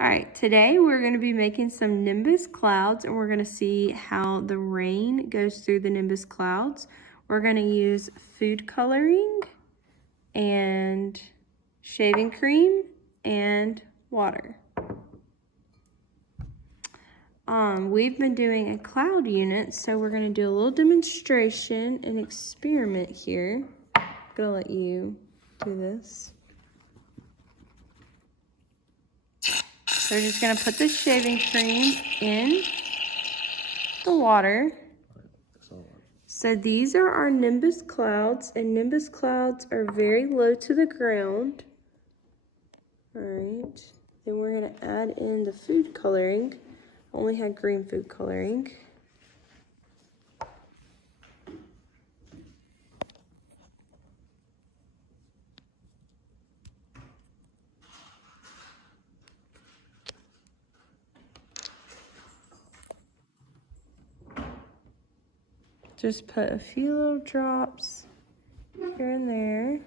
All right, today we're going to be making some nimbus clouds, and we're going to see how the rain goes through the nimbus clouds. We're going to use food coloring and shaving cream and water. We've been doing a cloud unit, so we're going to do a little demonstration and experiment here. I'm going to let you do this. So we're just going to put the shaving cream in the water. So these are our nimbus clouds, and nimbus clouds are very low to the ground. All right, then we're going to add in the food coloring. Only had green food coloring. Just put a few little drops here and there.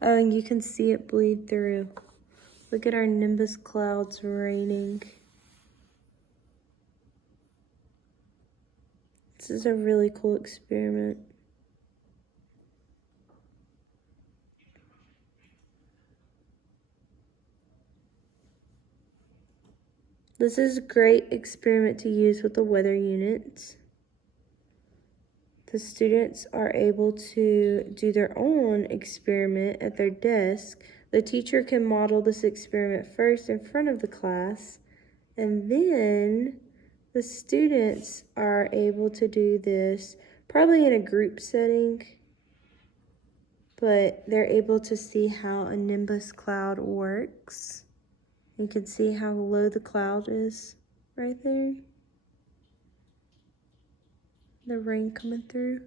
Oh, and you can see it bleed through. Look at our nimbus clouds raining. This is a really cool experiment. This is a great experiment to use with the weather units. The students are able to do their own experiment at their desk. The teacher can model this experiment first in front of the class, and then the students are able to do this probably in a group setting, but they're able to see how a nimbus cloud works. You can see how low the cloud is right there. The rain coming through.